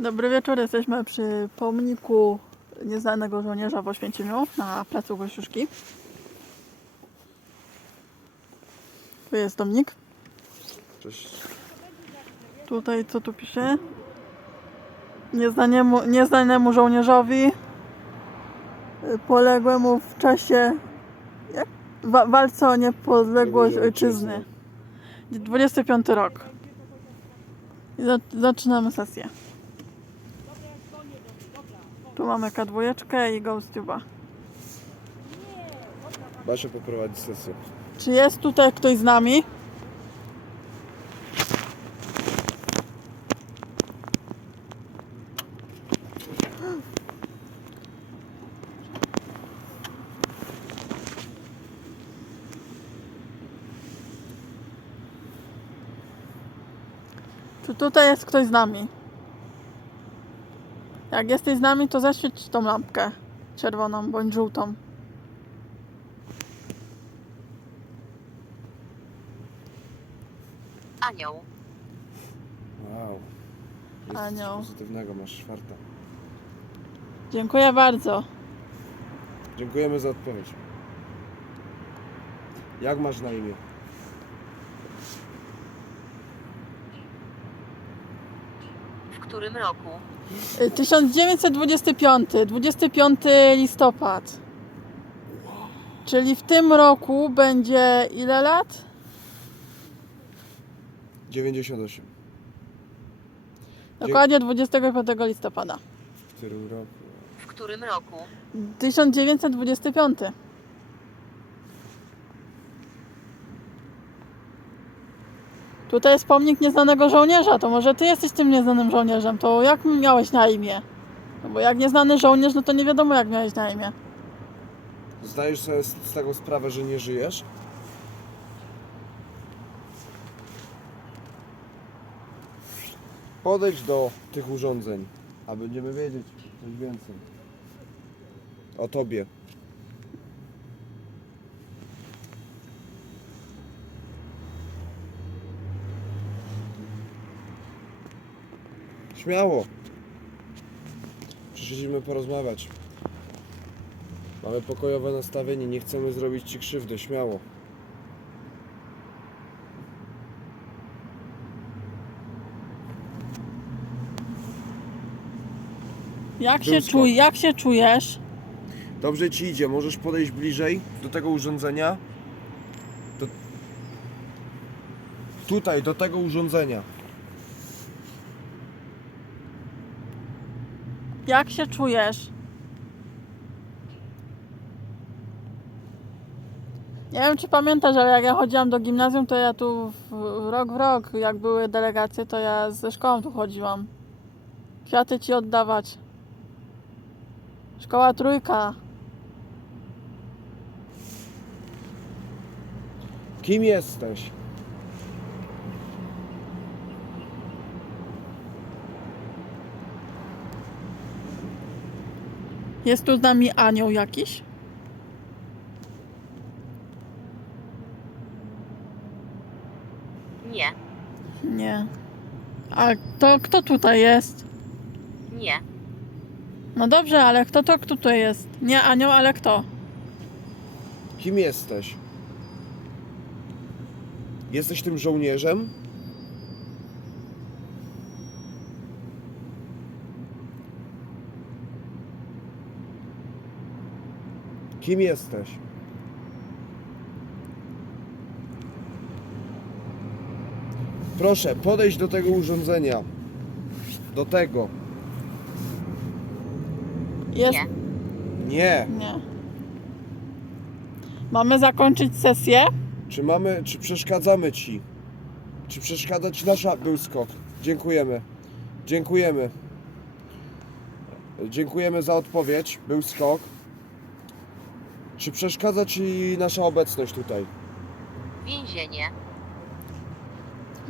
Dobry wieczór, jesteśmy przy pomniku nieznanego żołnierza w Oświęcimiu na placu Kościuszki. Tu jest Dominik. Cześć. Tutaj co tu pisze? Nieznanemu, nieznanemu żołnierzowi y, poległemu w czasie jak? Wa- walce o niepodległość ojczyzny. 25 rok. I zaczynamy sesję. Tu mamy K2 i GhostTube'a. Basia poprowadzi sesję. Czy jest tutaj ktoś z nami? Czy tutaj jest ktoś z nami? Jak jesteś z nami, to zaświeć tą lampkę czerwoną bądź żółtą. Anioł. Wow. Jest Anioł. coś pozytywnego, masz czwarta. Dziękuję bardzo. Dziękujemy za odpowiedź. Jak masz na imię? W którym roku? Y, 1925, 25 listopad. Czyli w tym roku będzie ile lat? 98. Dokładnie 25 listopada. W którym roku? W którym roku? 1925. Tutaj jest pomnik nieznanego żołnierza, to może ty jesteś tym nieznanym żołnierzem, to jak miałeś na imię? No bo jak nieznany żołnierz, no to nie wiadomo jak miałeś na imię. Zdajesz sobie z, z tego sprawę, że nie żyjesz? Podejdź do tych urządzeń, a będziemy wiedzieć coś więcej. O tobie. Śmiało. Przyszliśmy porozmawiać. Mamy pokojowe nastawienie, nie chcemy zrobić ci krzywdy, śmiało. Jak się, Dusko. czuj, jak się czujesz? Dobrze ci idzie, możesz podejść bliżej do tego urządzenia. Do... Tutaj, do tego urządzenia. Jak się czujesz? Nie wiem, czy pamiętasz, ale jak ja chodziłam do gimnazjum, to ja tu w, rok w rok, jak były delegacje, to ja ze szkołą tu chodziłam. Kwiaty ci oddawać. Szkoła trójka. Kim jesteś? Jest tu z nami anioł jakiś? Nie. Nie. A to kto tutaj jest? Nie. No dobrze, ale kto to kto tutaj jest? Nie anioł, ale kto? Kim jesteś? Jesteś tym żołnierzem? Kim jesteś? Proszę, podejść do tego urządzenia. Do tego. Jest. Nie. Nie. Nie. Mamy zakończyć sesję? Czy mamy, czy przeszkadzamy ci? Czy przeszkadza ci nasza był skok? Dziękujemy. Dziękujemy. Dziękujemy za odpowiedź. Był skok. Czy przeszkadza ci nasza obecność tutaj? Więzienie.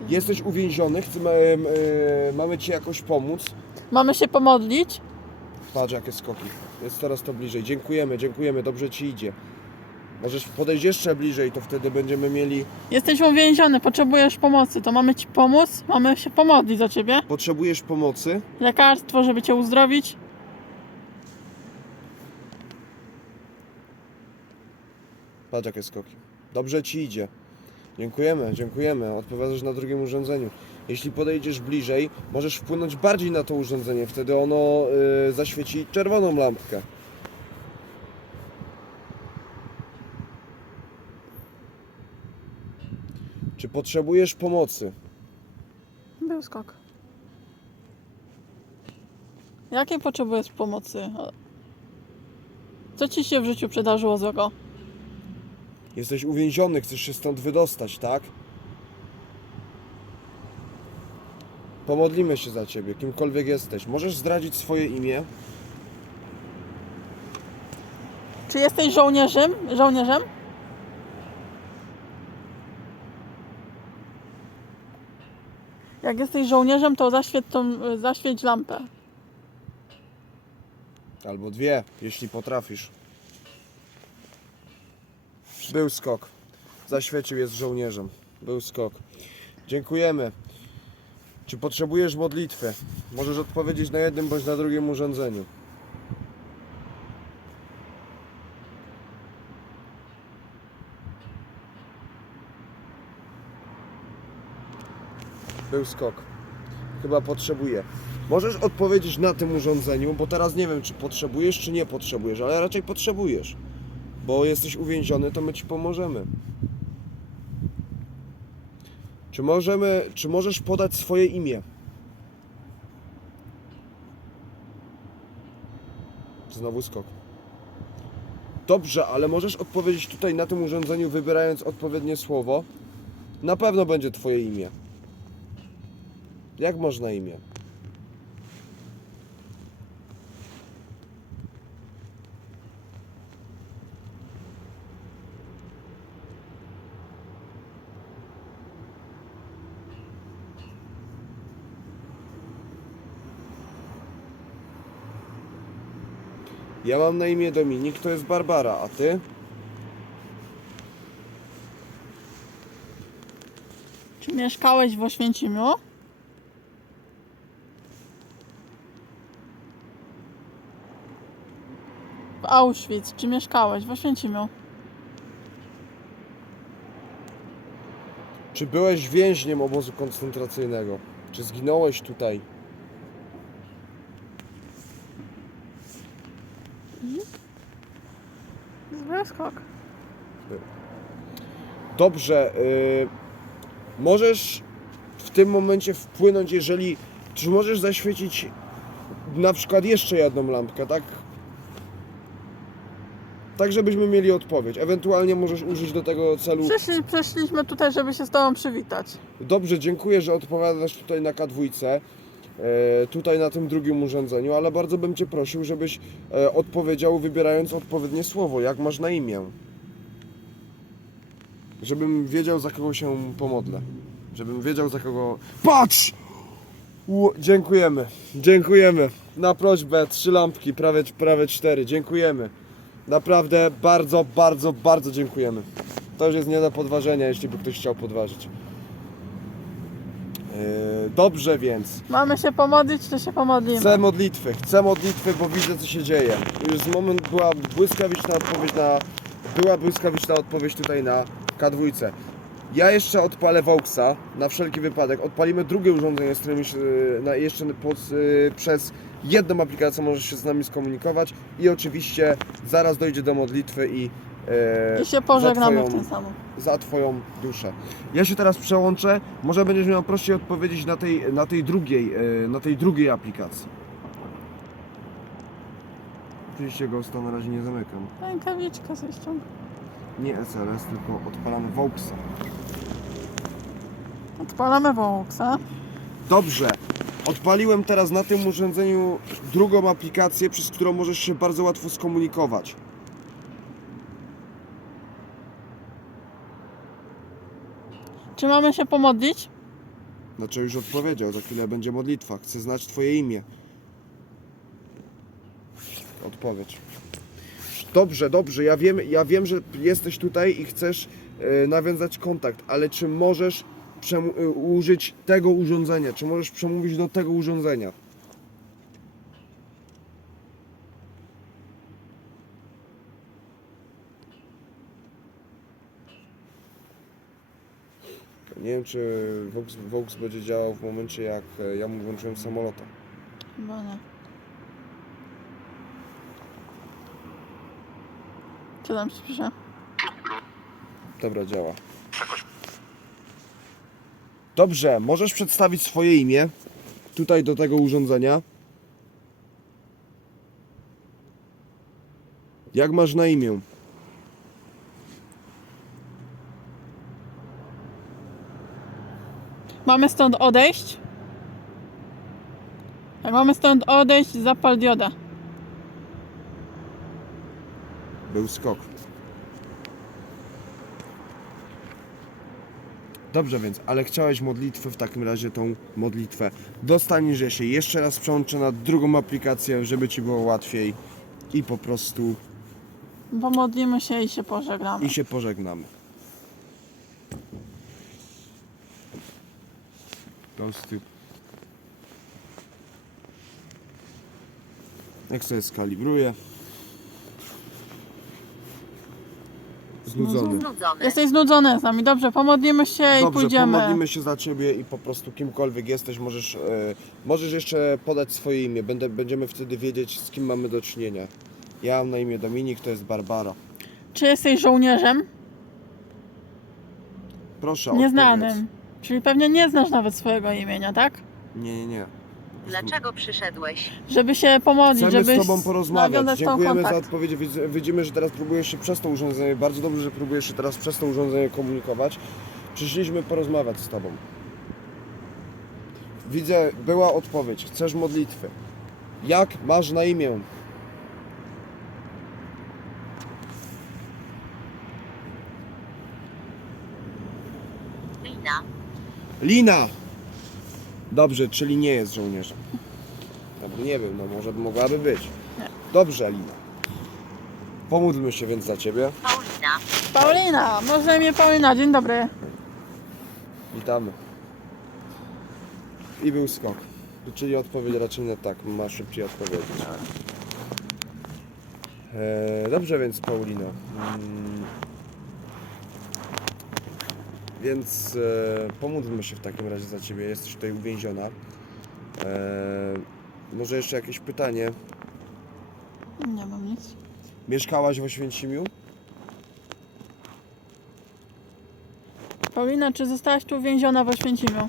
Jesteś uwięziony, chcemy, e, mamy ci jakoś pomóc. Mamy się pomodlić? Patrz jakie skoki. Jest coraz to bliżej. Dziękujemy, dziękujemy, dobrze ci idzie. Możesz podejść jeszcze bliżej, to wtedy będziemy mieli... Jesteś uwięziony, potrzebujesz pomocy. To mamy ci pomóc? Mamy się pomodlić za ciebie? Potrzebujesz pomocy? Lekarstwo, żeby cię uzdrowić? Patrz jakie skoki. Dobrze ci idzie. Dziękujemy, dziękujemy. Odpowiadasz na drugim urządzeniu. Jeśli podejdziesz bliżej, możesz wpłynąć bardziej na to urządzenie. Wtedy ono y, zaświeci czerwoną lampkę. Czy potrzebujesz pomocy? Był skok. Jakiej potrzebujesz pomocy? Co ci się w życiu przydarzyło złego? Jesteś uwięziony, chcesz się stąd wydostać, tak? Pomodlimy się za ciebie, kimkolwiek jesteś. Możesz zdradzić swoje imię? Czy jesteś żołnierzem? Żołnierzem? Jak jesteś żołnierzem, to zaświeć, tą, zaświeć lampę. Albo dwie, jeśli potrafisz. Był skok. Zaświecił, jest żołnierzem. Był skok. Dziękujemy. Czy potrzebujesz modlitwy? Możesz odpowiedzieć na jednym bądź na drugim urządzeniu. Był skok. Chyba potrzebuję. Możesz odpowiedzieć na tym urządzeniu, bo teraz nie wiem, czy potrzebujesz, czy nie potrzebujesz, ale raczej potrzebujesz. Bo jesteś uwięziony, to my ci pomożemy. Czy możemy, czy możesz podać swoje imię? Znowu skok. Dobrze, ale możesz odpowiedzieć tutaj na tym urządzeniu, wybierając odpowiednie słowo. Na pewno będzie twoje imię. Jak można imię? Ja mam na imię Dominik, to jest Barbara, a ty? Czy mieszkałeś w Oświęcimiu? W Auschwitz. Czy mieszkałeś w Oświęcimiu? Czy byłeś więźniem obozu koncentracyjnego? Czy zginąłeś tutaj? Zły skok. Dobrze, y, możesz w tym momencie wpłynąć, jeżeli. Czy możesz zaświecić na przykład jeszcze jedną lampkę, tak? Tak, żebyśmy mieli odpowiedź. Ewentualnie możesz użyć do tego celu. Przyszli, przyszliśmy tutaj, żeby się z tobą przywitać. Dobrze, dziękuję, że odpowiadasz tutaj na K2, e, tutaj na tym drugim urządzeniu, ale bardzo bym Cię prosił, żebyś e, odpowiedział wybierając odpowiednie słowo. Jak masz na imię? Żebym wiedział, za kogo się pomodlę. Żebym wiedział, za kogo... Patrz! Ło, dziękujemy, dziękujemy. Na prośbę trzy lampki, prawie, prawie cztery. Dziękujemy. Naprawdę bardzo, bardzo, bardzo dziękujemy. To już jest nie do podważenia, jeśli by ktoś chciał podważyć. Yy, Dobrze więc. Mamy się pomodlić, czy się pomodlimy? Chcę modlitwy, chcę modlitwy, bo widzę co się dzieje. Już z moment była błyskawiczna odpowiedź na. Była błyskawiczna odpowiedź tutaj na K2. Ja jeszcze odpalę Voxa na wszelki wypadek. Odpalimy drugie urządzenie, z którym się, na, jeszcze pod, y, przez jedną aplikację możesz się z nami skomunikować i oczywiście zaraz dojdzie do modlitwy i, e, I się pożegnamy za w twoją- ten samym. za Twoją duszę. Ja się teraz przełączę, może będziesz miał prościej odpowiedzieć na tej, na tej, drugiej, e, na tej drugiej aplikacji. Oczywiście Ghosta na razie nie zamykam. Rękawiczkę sobie ściągnę. Nie SLS, tylko odpalamy Voxa. Odpalamy Voxa. Dobrze. Odpaliłem teraz na tym urządzeniu drugą aplikację, przez którą możesz się bardzo łatwo skomunikować. Czy mamy się pomodlić? Znaczy już odpowiedział, za chwilę będzie modlitwa. Chcę znać Twoje imię. Odpowiedź. Dobrze, dobrze, ja wiem, ja wiem, że jesteś tutaj i chcesz e, nawiązać kontakt, ale czy możesz e, użyć tego urządzenia? Czy możesz przemówić do tego urządzenia? Wiem, czy Vox, Vox będzie działał w momencie, jak e, ja mu włączyłem samolota. Chyba nie. Co tam się pisze? Dobra, działa. Dobrze, możesz przedstawić swoje imię tutaj do tego urządzenia. Jak masz na imię? Mamy stąd odejść? Jak mamy stąd odejść, zapal diodę. Był skok. Dobrze więc, ale chciałeś modlitwę, w takim razie tą modlitwę dostaniesz, ja się jeszcze raz przełączę na drugą aplikację, żeby Ci było łatwiej i po prostu Pomodlimy się i się pożegnamy. i się pożegnamy. Tosty. Jak sobie skalibruję. Znudzony. Znudzony. Jesteś znudzony z nami. Dobrze, pomodlimy się i Dobrze, pójdziemy. pomodlimy się za Ciebie i po prostu kimkolwiek jesteś, możesz, e, możesz jeszcze podać swoje imię. Będę, będziemy wtedy wiedzieć, z kim mamy do czynienia. Ja mam na imię Dominik, to jest Barbara. Czy jesteś żołnierzem? Proszę, Nieznanym. Czyli pewnie nie znasz nawet swojego imienia, tak? Nie, nie, nie. Dlaczego przyszedłeś? Żeby się pomodlić, Chcemy żeby z Tobą porozmawiać. nawiązać tą Dziękujemy za kontakt. odpowiedź. Widz- Widzimy, że teraz próbujesz się przez to urządzenie, bardzo dobrze, że próbujesz się teraz przez to urządzenie komunikować. Przyszliśmy porozmawiać z Tobą. Widzę, była odpowiedź. Chcesz modlitwy. Jak masz na imię? Lina. Lina! Dobrze, czyli nie jest żołnierzem. Dobra, nie wiem, no może mogłaby być. Dobrze, Lina. Pomódlmy się więc za Ciebie. Paulina. Paulina, może na imię Paulina, dzień dobry. Witamy. I był skok. Czyli odpowiedź raczej na tak, ma szybciej odpowiedzieć. E, dobrze więc Paulino. Mm. Więc e, pomódlmy się w takim razie za Ciebie. Jesteś tutaj uwięziona. E, może jeszcze jakieś pytanie. Nie mam nic. Mieszkałaś w Oświęcimiu? Paulina, czy zostałaś tu uwięziona w Oświęcimiu?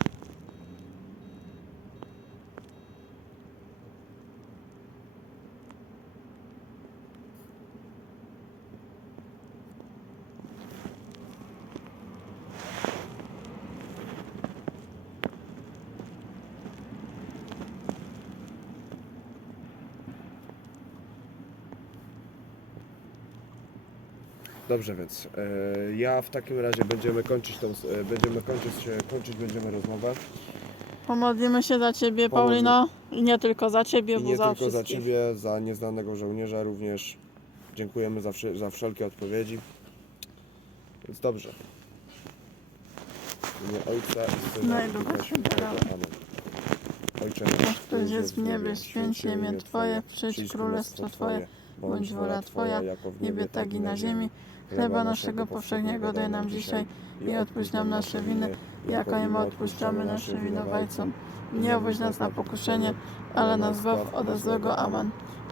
Dobrze, więc e, ja w takim razie będziemy kończyć tą, e, będziemy kończyć, kończyć będziemy rozmowę. Pomodlimy się za ciebie, Pomodlę- Paulino. I nie tylko za ciebie, I bo nie za tylko za wszystkich. Ciebie, za nieznanego żołnierza również. Dziękujemy za, wszy- za wszelkie odpowiedzi. Więc dobrze. W imię Ojca i Syna No i Ducha Świętego. Amen. Ojcze Nasz, który jest w niebie, święć imię Twoje, przyjdź królestwo Twoje, bądź wola Twoja, jako w niebie tak i na ziemi. Chleba naszego powszedniego daj nam dzisiaj i odpuść nam nasze winy, jako i my odpuszczamy naszym winowajcom. Nie obudź nas na pokuszenie, ale nas zbaw ode złego. Amen.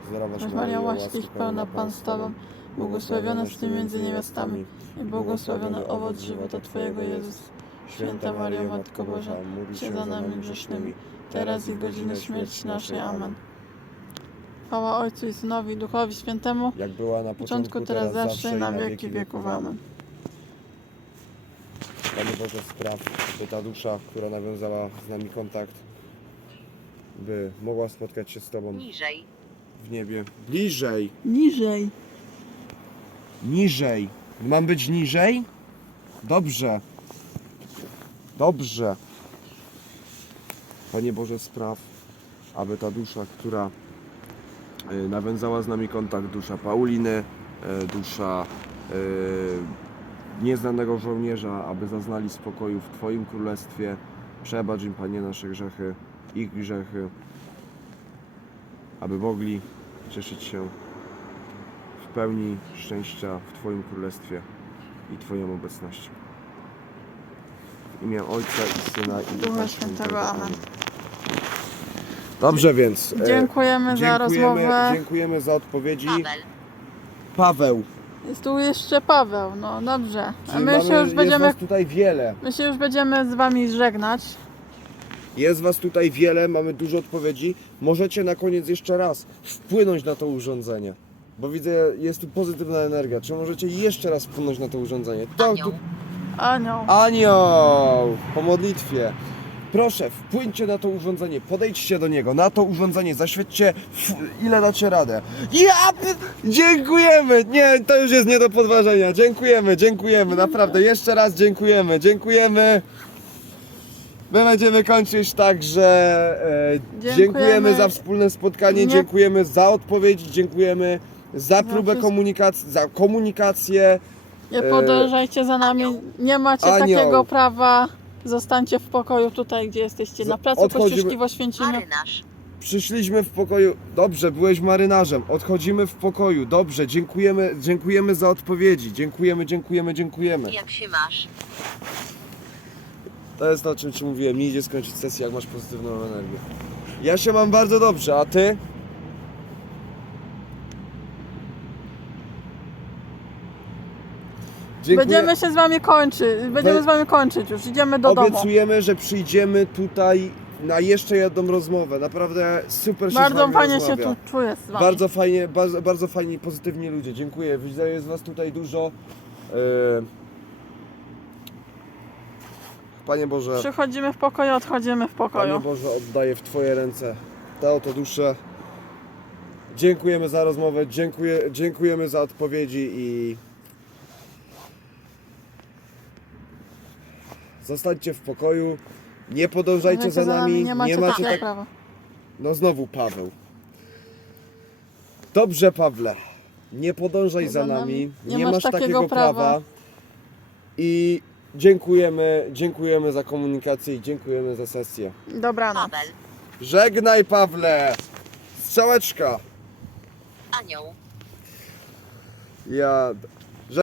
Zdrowaś Maria, łaskich pełna Pan z Tobą, błogosławionaś Ty między niewiastami i błogosławiony owoc żywota Twojego Jezus. Święta Maryjo, Matko Boża, się za nami grzesznymi, teraz i w godzinę śmierci naszej. Amen. Chwała Ojcu i Synowi i Duchowi Świętemu, Jak była na początku, teraz, zawsze i na wieki wieków. Amen. Panie Boże, spraw, by ta dusza, która nawiązała z nami kontakt, by mogła spotkać się z Tobą Niżej. w niebie. Bliżej, Niżej. niżej. Mam być niżej? Dobrze. Dobrze. Panie Boże, spraw, aby ta dusza, która nawiązała z nami kontakt, dusza Pauliny, e, dusza e, nieznanego żołnierza, aby zaznali spokoju w Twoim królestwie. Przebacz im, Panie, nasze grzechy, ich grzechy, aby mogli cieszyć się w pełni szczęścia w Twoim królestwie i Twoją obecnością. W imię Ojca i Syna i Ducha Świętego. Amen. Dobrze więc. e, Dziękujemy za rozmowę. Dziękujemy za odpowiedzi. Paweł. Paweł. Jest tu jeszcze Paweł, no dobrze. A Czyli my mamy, się już jest będziemy, was tutaj wiele. my się już będziemy z wami żegnać. Jest was tutaj wiele, mamy dużo odpowiedzi. Możecie na koniec jeszcze raz wpłynąć na to urządzenie. Bo widzę, jest tu pozytywna energia. Czy możecie jeszcze raz wpłynąć na to urządzenie? To, Anioł. tu, Anioł. anioł! Po modlitwie. Proszę, wpłyńcie na to urządzenie, podejdźcie do niego, na to urządzenie, zaświećcie ile dacie radę. Ja! Dziękujemy! Nie, to już jest nie do podważenia. Dziękujemy, dziękujemy, naprawdę. Jeszcze raz dziękujemy, dziękujemy. My będziemy kończyć tak, że e, dziękujemy. Dziękujemy. za wspólne spotkanie, Nie- dziękujemy za odpowiedź, dziękujemy za próbę komunikacji, za komunikację. Nie podążajcie za nami. Nie macie Anioł. takiego prawa. Zostańcie w pokoju tutaj, gdzie jesteście. Na placu odchodzimy- Kościuszki w Oświęcimiu. Marynarz. Przyszliśmy w pokoju. Dobrze, byłeś marynarzem. Odchodzimy w pokoju. Dobrze, dziękujemy, dziękujemy za odpowiedzi. Dziękujemy, dziękujemy, dziękujemy. Jak się masz? To jest to, o czym ci mówiłem. Nie idzie skończyć sesji, jak masz pozytywną energię. Ja się mam bardzo dobrze, a ty? Dziękuję. Będziemy się z wami kończyć. Będziemy z wami kończyć już. Idziemy do domu. Obiecujemy, że przyjdziemy tutaj na jeszcze jedną rozmowę. Naprawdę super się z Bardzo wami fajnie się rozmawia. tu czuję z wami. Bardzo fajnie, bardzo, bardzo fajni, pozytywni ludzie. Dziękuję. Widzę, jest was tutaj dużo. Yy... Panie Boże, Przychodzimy w pokoju, odchodzimy w Panie pokoju. Boże, oddaję w Twoje ręce tę oto duszę. Dziękujemy za rozmowę, dziękuję, dziękujemy za odpowiedzi i zostańcie w pokoju. Nie podążajcie za nami, Nie macie, takiego tak... prawa. No znowu Paweł. Dobrze, Pawle. Nie podążaj za, Za nami. nami. Nie Nie, masz takiego takiego prawa. prawa. I dziękujemy, dziękujemy za komunikację i dziękujemy za sesję. Dobranoc. Paweł. Żegnaj, Pawle! Strzałeczka! Anioł. Ja